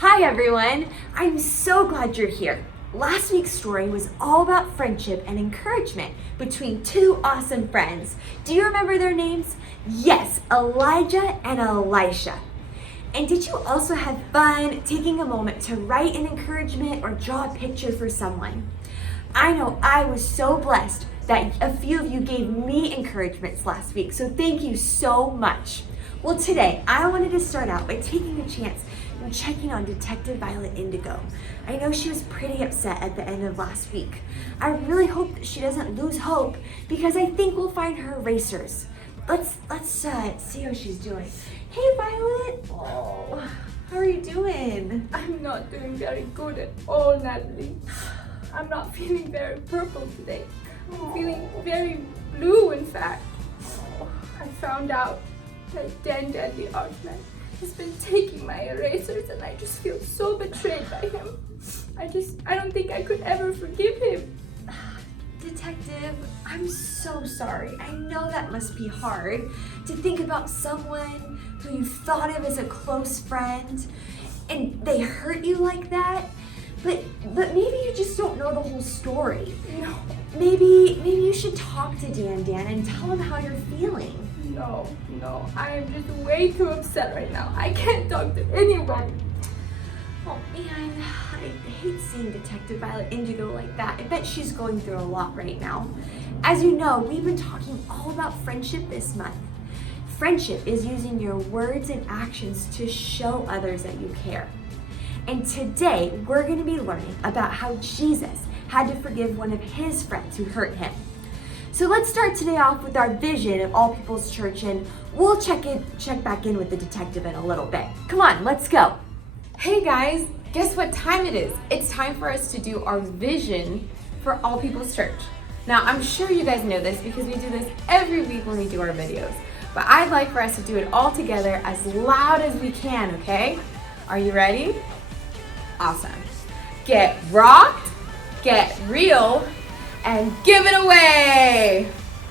Hi everyone, I'm so glad you're here. Last week's story was all about friendship and encouragement between two awesome friends. Do you remember their names? Yes, Elijah and Elisha. And did you also have fun taking a moment to write an encouragement or draw a picture for someone? I know I was so blessed that a few of you gave me encouragements last week, so thank you so much. Well, today I wanted to start out by taking a chance and checking on Detective Violet Indigo. I know she was pretty upset at the end of last week. I really hope that she doesn't lose hope because I think we'll find her erasers. Let's see how she's doing. Hey, Violet. Oh, how are you doing? I'm not doing very good at all, Natalie. I'm not feeling very purple today. I'm feeling very blue, in fact. I found out that Dan the Archman has been taking my erasers and I just feel so betrayed by him. I don't think I could ever forgive him. Detective, I'm so sorry. I know that must be hard to think about someone who you thought of as a close friend and they hurt you like that. But maybe you just don't know the whole story. No. Maybe you should talk to Dan and tell him how you're feeling. No. I am just way too upset right now. I can't talk to anyone. Oh man, I hate seeing Detective Violet Indigo like that. I bet she's going through a lot right now. As you know, we've been talking all about friendship this month. Friendship is using your words and actions to show others that you care. And today, we're going to be learning about how Jesus had to forgive one of his friends who hurt him. So let's start today off with our vision of All People's Church, and we'll check back in with the detective in a little bit. Come on, let's go. Hey guys, guess what time it is? It's time for us to do our vision for All People's Church. Now, I'm sure you guys know this because we do this every week when we do our videos, but I'd like for us to do it all together as loud as we can, okay? Are you ready? Awesome. Get rocked, get real, and give it away.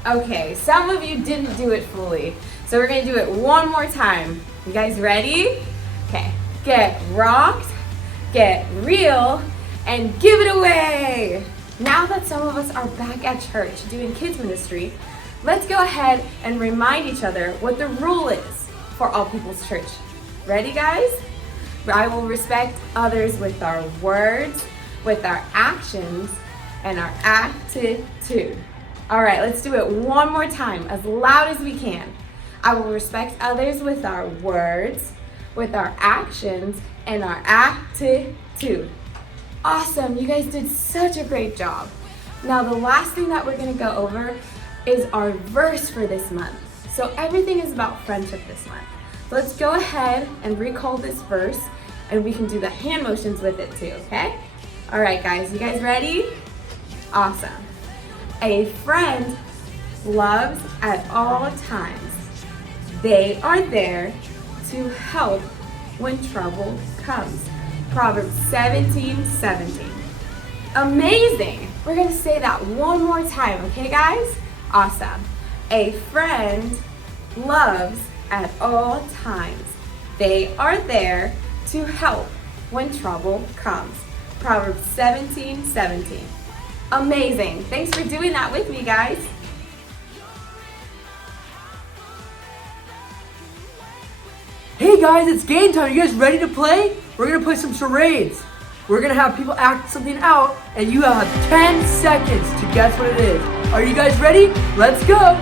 Okay, some of you didn't do it fully, so we're gonna do it one more time. You guys ready? Okay, get rocked, get real, and give it away. Now that some of us are back at church doing kids ministry, let's go ahead and remind each other what the rule is for All People's Church. Ready, guys? I will respect others with our words, with our actions, and our attitude. All right, let's do it one more time, as loud as we can. I will respect others with our words, with our actions, and our attitude. Awesome, you guys did such a great job. Now, the last thing that we're gonna go over is our verse for this month. So everything is about friendship this month. Let's go ahead and recall this verse, and we can do the hand motions with it too, okay? All right, guys, you guys ready? Awesome. A friend loves at all times. They are there to help when trouble comes. Proverbs 17:17. Amazing. We're gonna say that one more time, okay, guys? Awesome. A friend loves at all times. They are there to help when trouble comes. Proverbs 17:17. Amazing. Thanks for doing that with me, guys. Hey guys, it's game time. You guys ready to play? We're gonna play some charades. We're gonna have people act something out, and you have 10 seconds to guess what it is. Are you guys ready? Let's go.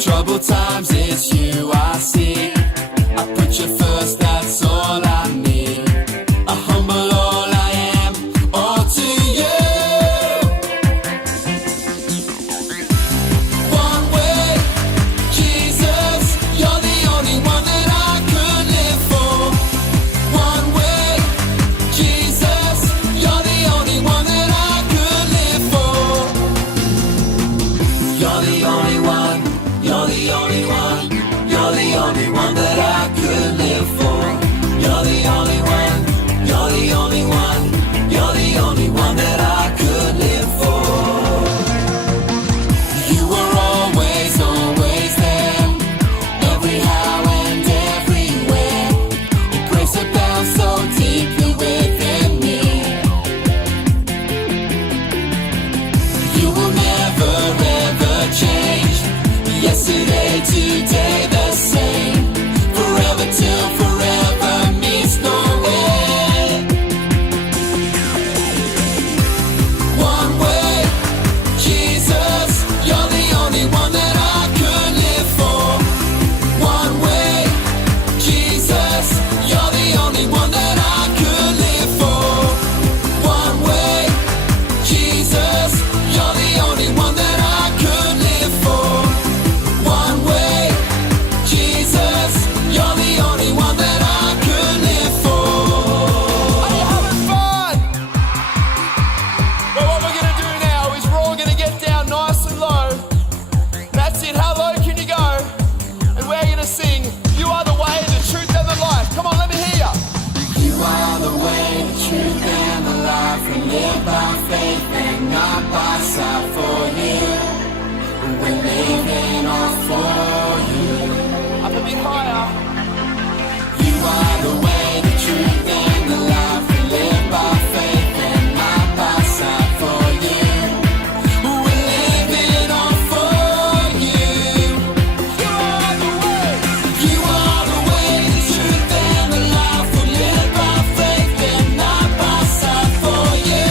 troubled times, it's you I see. I put you first, that's all I need. I humble all I am, all to you. One way, Jesus, you're the only one that I could live for. One way, Jesus, you're the only one that I could live for. You're the only one, you're the only one, you're the only one that I could live for. You're the only one, you're the only one, you're the only one that I could live for. You were always, always there, every how and everywhere. Your grace abounds so deeply within me. You will never ever change. Yesterday, today, the same. Forever till forever means no end. One way, Jesus, you're the only one that I could live for. One way, Jesus, you're the only one that I could live for. One way, Jesus, you're the only one that I could live for. One way, Jesus, you're the only one that I could live for. Are you having fun? Well, what we're gonna do now is we're all gonna get down nice and low. That's it, how low can you go? And we're gonna sing, you are the way, the truth and the life. Come on, let me hear ya. You are the way, the truth and the life. We live by faith and not by sight for you. We're living all for you. Up a bit higher. You are the way, the truth and the life. We live by faith and not by sight for you. We're living all for you. You are the way. You are the way, the truth and the life. We live by faith and not by sight for you.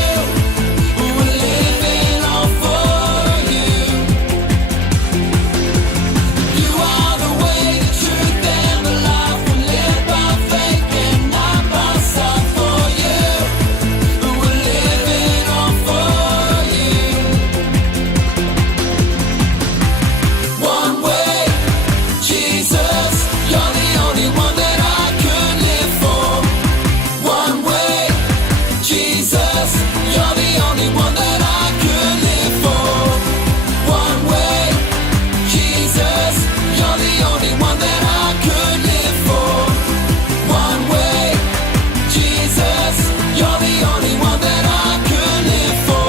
We're living all for you. You are the way, the truth and the life. We live by faith and not by sight for you. We're living all for you. One way, Jesus, you're the only one that I could live for. One way, Jesus, you're the only one that I could live for. One way, Jesus, you're the only one that I could live for. One way, Jesus, you're the only one that I could live for.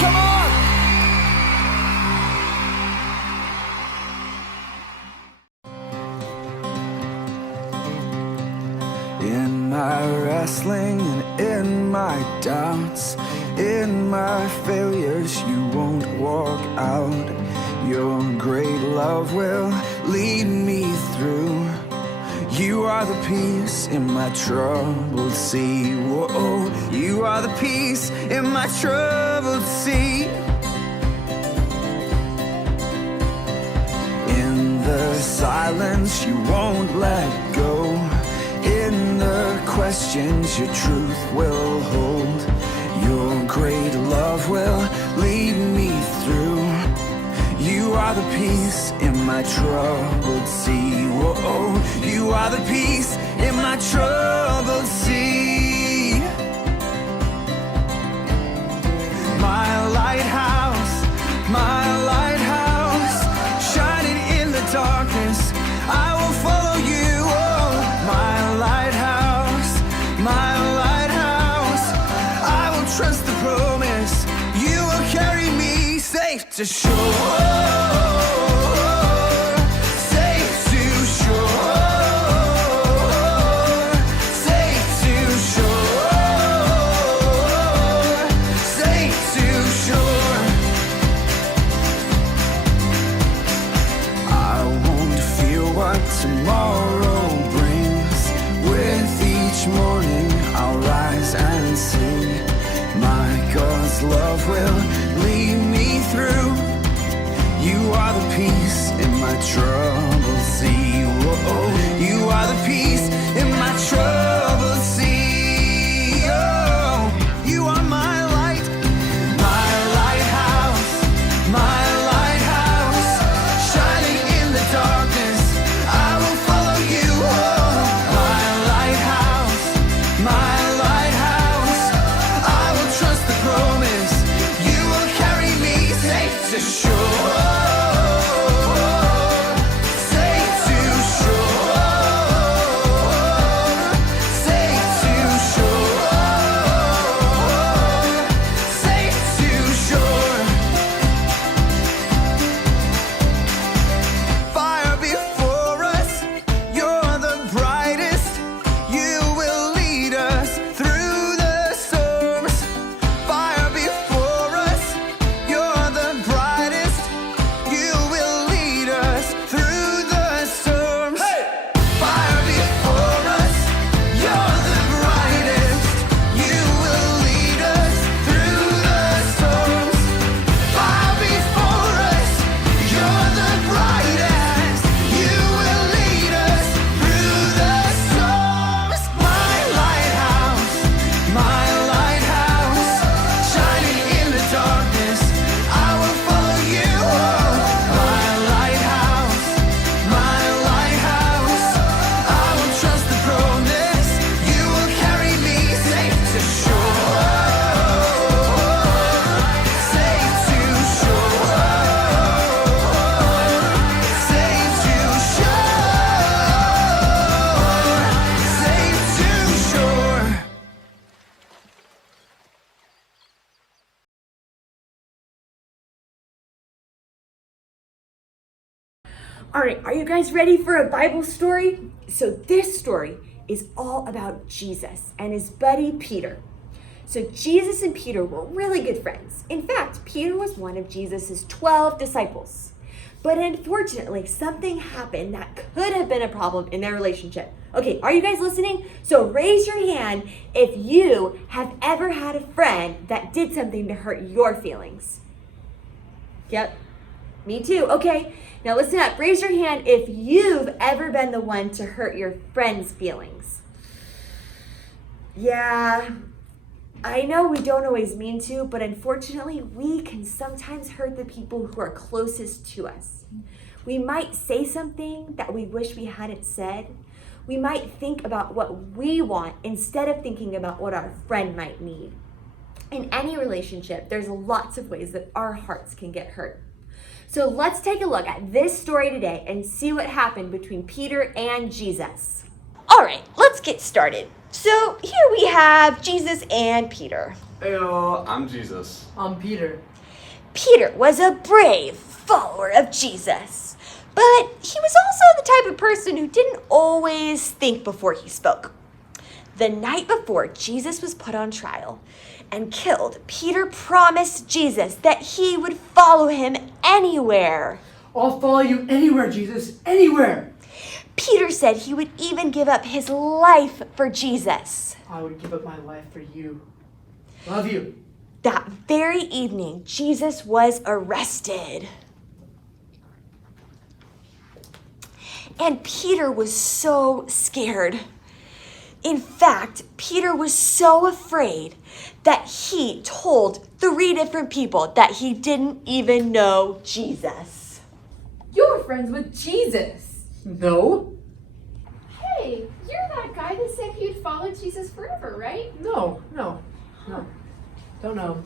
Come on! In my wrestling and in my doubts, in my failures, you won't walk out. Your great love will lead me through. You are the peace in my troubled sea. Whoa, you are the peace in my troubled sea. In the silence, you won't let go. In the questions, your truth will hold. Your great love will lead me through. You are the peace in my troubled sea. Whoa, you are the peace in my troubled sea. My lighthouse, shining in the darkness, I will follow you. Oh, my lighthouse, I will trust the promise. You will carry me safe to shore. Safe to shore. Safe to shore. Safe to shore. I won't fear what tomorrow brings. With each morning I'll rise and sing. My God's love will lead me through. You are the peace in my troubled sea. Whoa, you are the peace in my troubled sea. Oh, you are my light, my lighthouse, my lighthouse, shining in the darkness. I will follow you. Oh, my lighthouse, my lighthouse. I will trust the promise. You will carry me safe to shore. All right, are you guys ready for a Bible story? So this story is all about Jesus and his buddy Peter. So Jesus and Peter were really good friends. In fact, Peter was one of Jesus's 12 disciples. But unfortunately, something happened that could have been a problem in their relationship. Okay, are you guys listening? So raise your hand if you have ever had a friend that did something to hurt your feelings. Yep, me too. Okay, now listen up. Raise your hand if you've ever been the one to hurt your friend's feelings. Yeah, I know we don't always mean to, but unfortunately, we can sometimes hurt the people who are closest to us. We might say something that we wish we hadn't said. We might think about what we want instead of thinking about what our friend might need. In any relationship, there's lots of ways that our hearts can get hurt. So let's take a look at this story today and see what happened between Peter and Jesus. All right, let's get started. So here we have Jesus and Peter. Heyo, I'm Jesus. I'm Peter. Peter was a brave follower of Jesus, but he was also the type of person who didn't always think before he spoke. The night before Jesus was put on trial and killed, Peter promised Jesus that he would follow him anywhere. I'll follow you anywhere, Jesus, anywhere. Peter said he would even give up his life for Jesus. I would give up my life for you. Love you. That very evening, Jesus was arrested. And Peter was so scared. In fact, Peter was so afraid that he told 3 different people that he didn't even know Jesus. You're friends with Jesus. No. Hey, you're that guy that said you'd follow Jesus forever, right? No. Don't know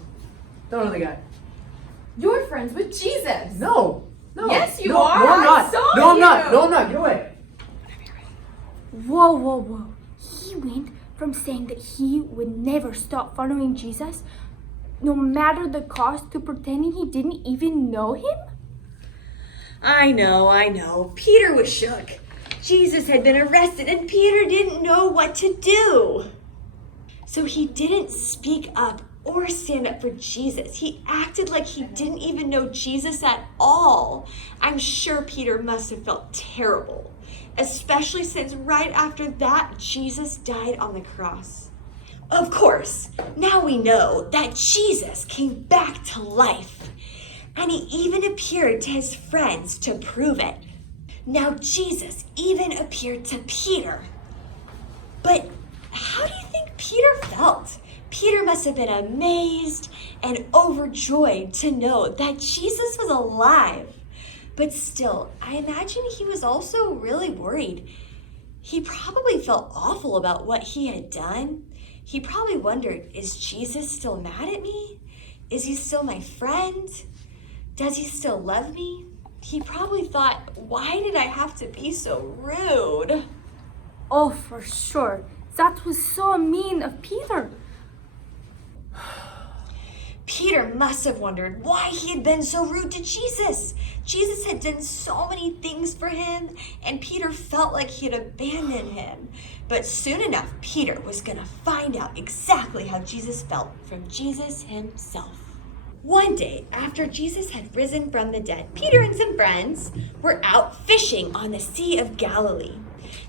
the guy. You're friends with Jesus. No. Yes, you no, are. No, I'm I not. saw No, I'm you. not. No, I'm not. Get away. Whoa. He went from saying that he would never stop following Jesus, no matter the cost, to pretending he didn't even know him? I know. Peter was shook. Jesus had been arrested and Peter didn't know what to do. So he didn't speak up or stand up for Jesus. He acted like he didn't even know Jesus at all. I'm sure Peter must have felt terrible, especially since right after that, Jesus died on the cross. Of course, now we know that Jesus came back to life, and he even appeared to his friends to prove it. Now Jesus even appeared to Peter. But how do you think Peter felt? Peter must have been amazed and overjoyed to know that Jesus was alive. But still, I imagine he was also really worried. He probably felt awful about what he had done. He probably wondered, is Jesus still mad at me? Is he still my friend? Does he still love me? He probably thought, why did I have to be so rude? Oh, for sure. That was so mean of Peter. Peter must have wondered why he had been so rude to Jesus. Jesus had done so many things for him, and Peter felt like he had abandoned him. But soon enough, Peter was going to find out exactly how Jesus felt from Jesus himself. One day, after Jesus had risen from the dead, Peter and some friends were out fishing on the Sea of Galilee.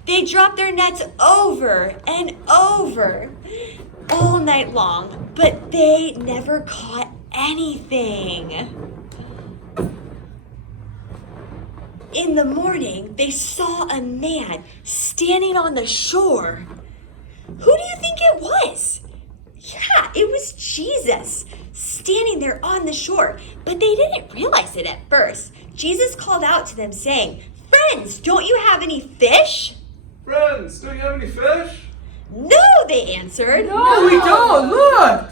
They dropped their nets over and over all night long, but they never caught anything. In the morning, they saw a man standing on the shore. Who do you think it was? Yeah, it was Jesus standing there on the shore, but they didn't realize it at first. Jesus called out to them saying, "Friends, don't you have any fish?" Friends, don't you have any fish? "No," they answered. No, we don't. Look.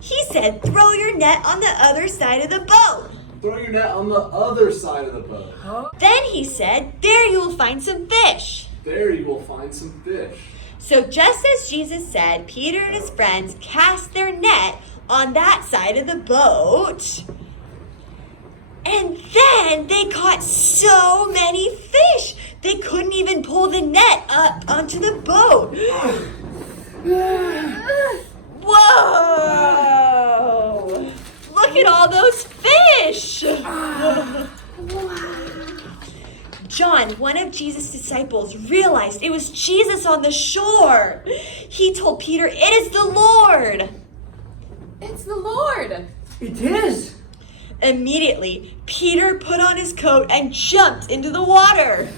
He said, "Throw your net on the other side of the boat." Throw your net on the other side of the boat. Then he said, "There you will find some fish." There you will find some fish. So just as Jesus said, Peter and his friends cast their net on that side of the boat. And then they caught so many fish, they couldn't even pull the net up onto the boat. Whoa! Look at all those fish! John, one of Jesus' disciples, realized it was Jesus on the shore. He told Peter, "It is the Lord." It's the Lord. It is. Immediately, Peter put on his coat and jumped into the water.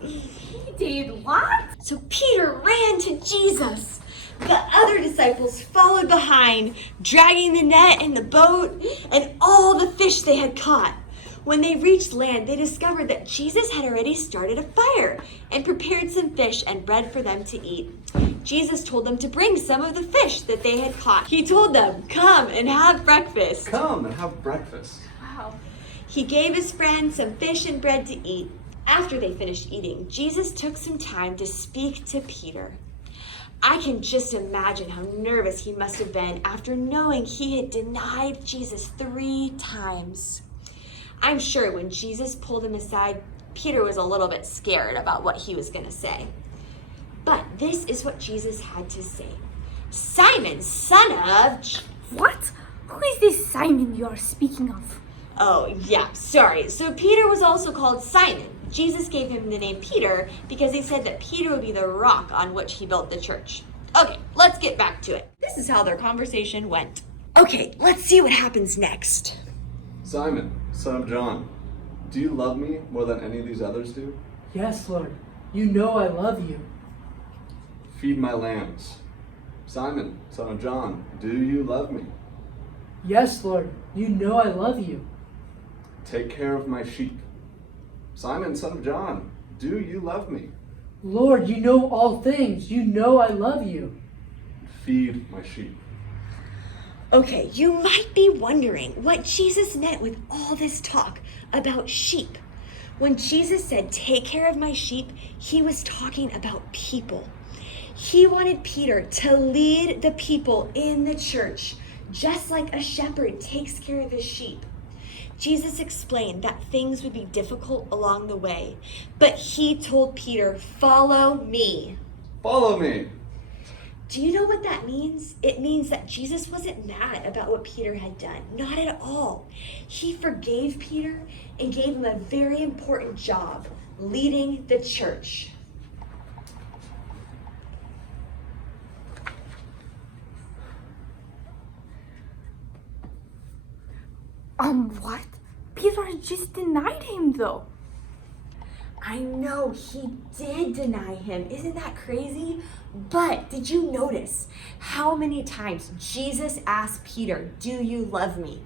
He did what? So Peter ran to Jesus. The other disciples followed behind, dragging the net and the boat and all the fish they had caught. When they reached land, they discovered that Jesus had already started a fire and prepared some fish and bread for them to eat. Jesus told them to bring some of the fish that they had caught. He told them, "Come and have breakfast." Come and have breakfast. Wow. He gave his friends some fish and bread to eat. After they finished eating, Jesus took some time to speak to Peter. I can just imagine how nervous he must have been after knowing he had denied Jesus 3 times. I'm sure when Jesus pulled him aside, Peter was a little bit scared about what he was going to say. But this is what Jesus had to say. "Simon, son of..." What? Who is this Simon you are speaking of? Oh, yeah, sorry. So Peter was also called Simon. Jesus gave him the name Peter because he said that Peter would be the rock on which he built the church. Okay, let's get back to it. This is how their conversation went. Okay, let's see what happens next. Simon, son of John, do you love me more than any of these others do? Yes, Lord. You know I love you. Feed my lambs. Simon, son of John, do you love me? Yes, Lord. You know I love you. Take care of my sheep. Simon, son of John, do you love me? Lord, you know all things. You know I love you. Feed my sheep. Okay, you might be wondering what Jesus meant with all this talk about sheep. When Jesus said, "Take care of my sheep," he was talking about people. He wanted Peter to lead the people in the church, just like a shepherd takes care of his sheep. Jesus explained that things would be difficult along the way, but he told Peter, "Follow me." Follow me. Do you know what that means? It means that Jesus wasn't mad about what Peter had done. Not at all. He forgave Peter and gave him a very important job, leading the church. What? Peter just denied him though. I know, he did deny him. Isn't that crazy? But did you notice how many times Jesus asked Peter, "Do you love me?"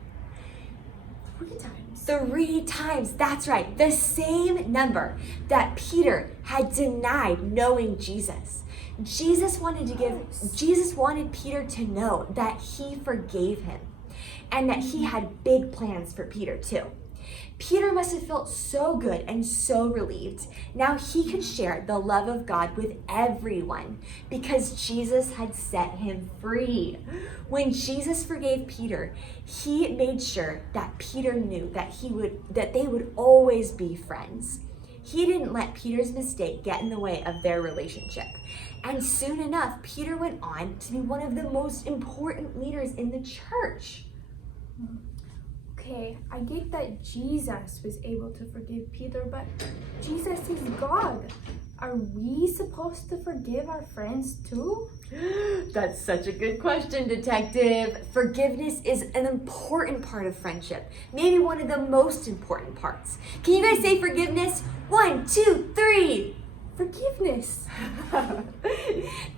3 times. 3 times. That's right. The same number that Peter had denied knowing Jesus. Jesus wanted Peter to know that he forgave him and that he had big plans for Peter too. Peter must have felt so good and so relieved. Now he could share the love of God with everyone because Jesus had set him free. When Jesus forgave Peter, he made sure that Peter knew that they would always be friends. He didn't let Peter's mistake get in the way of their relationship. And soon enough, Peter went on to be one of the most important leaders in the church. Okay, I get that Jesus was able to forgive Peter, but Jesus is God. Are we supposed to forgive our friends too? That's such a good question, Detective. Forgiveness is an important part of friendship. Maybe one of the most important parts. Can you guys say forgiveness? 1, 2, 3. Forgiveness.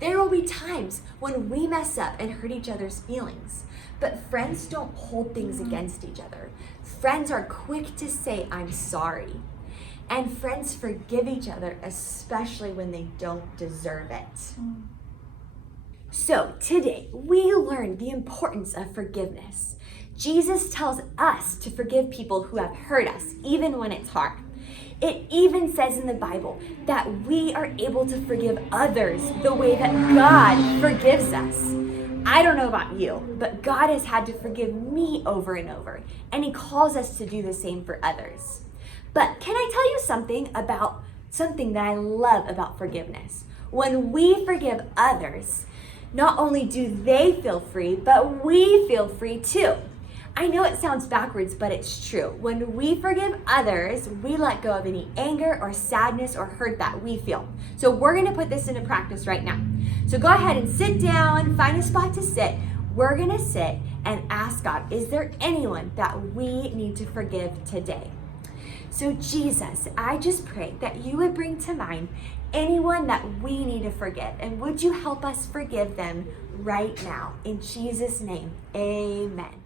There will be times when we mess up and hurt each other's feelings. But friends don't hold things against each other. Friends are quick to say, "I'm sorry." And friends forgive each other, especially when they don't deserve it. So today, we learned the importance of forgiveness. Jesus tells us to forgive people who have hurt us, even when it's hard. It even says in the Bible that we are able to forgive others the way that God forgives us. I don't know about you, but God has had to forgive me over and over, and he calls us to do the same for others. But can I tell you something that I love about forgiveness? When we forgive others, not only do they feel free, but we feel free too. I know it sounds backwards, but it's true. When we forgive others, we let go of any anger or sadness or hurt that we feel. So we're gonna put this into practice right now. So go ahead and sit down, find a spot to sit. We're gonna sit and ask God, is there anyone that we need to forgive today? So Jesus, I just pray that you would bring to mind anyone that we need to forgive. And would you help us forgive them right now? In Jesus' name, amen.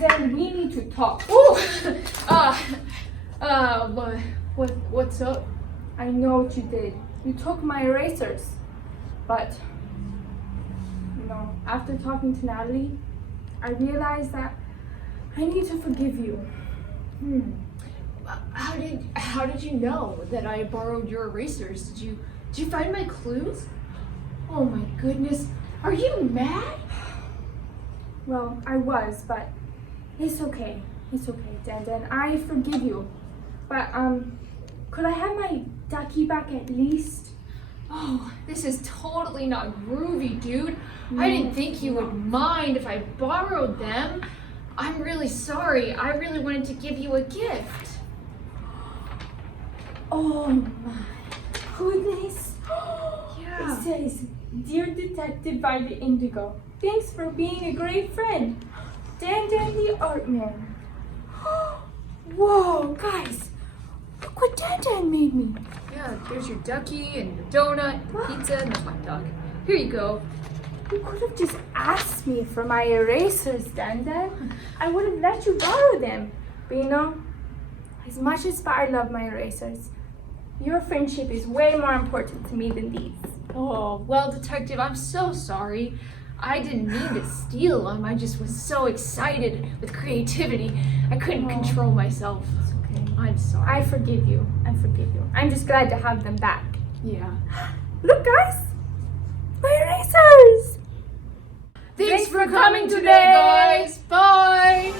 Dan, we need to talk. What's up? I know what you did. You took my erasers. But, after talking to Natalie, I realized that I need to forgive you. How did you know that I borrowed your erasers? Did you find my clues? Oh my goodness. Are you mad? Well, I was, but it's okay. It's okay, Dan. I forgive you. But, could I have my ducky back at least? Oh, this is totally not groovy, dude. I didn't think you would mind if I borrowed them. I'm really sorry. I really wanted to give you a gift. Oh my goodness. Yeah. It says, "Dear Detective by the Indigo, thanks for being a great friend. Dan the Art Man." Whoa, guys. Look what Dan made me. Yeah, here's your ducky and your donut, pizza, and the hot dog. Here you go. You could have just asked me for my erasers, Dan. I would have let you borrow them. But As much as I love my erasers, your friendship is way more important to me than these. Oh, well, Detective, I'm so sorry. I didn't mean to steal them. I just was so excited with creativity. I couldn't control myself. It's okay. I'm sorry. I forgive you. I forgive you. I'm just glad to have them back. Yeah. Look, guys! My erasers! Thanks for coming today, guys. Bye.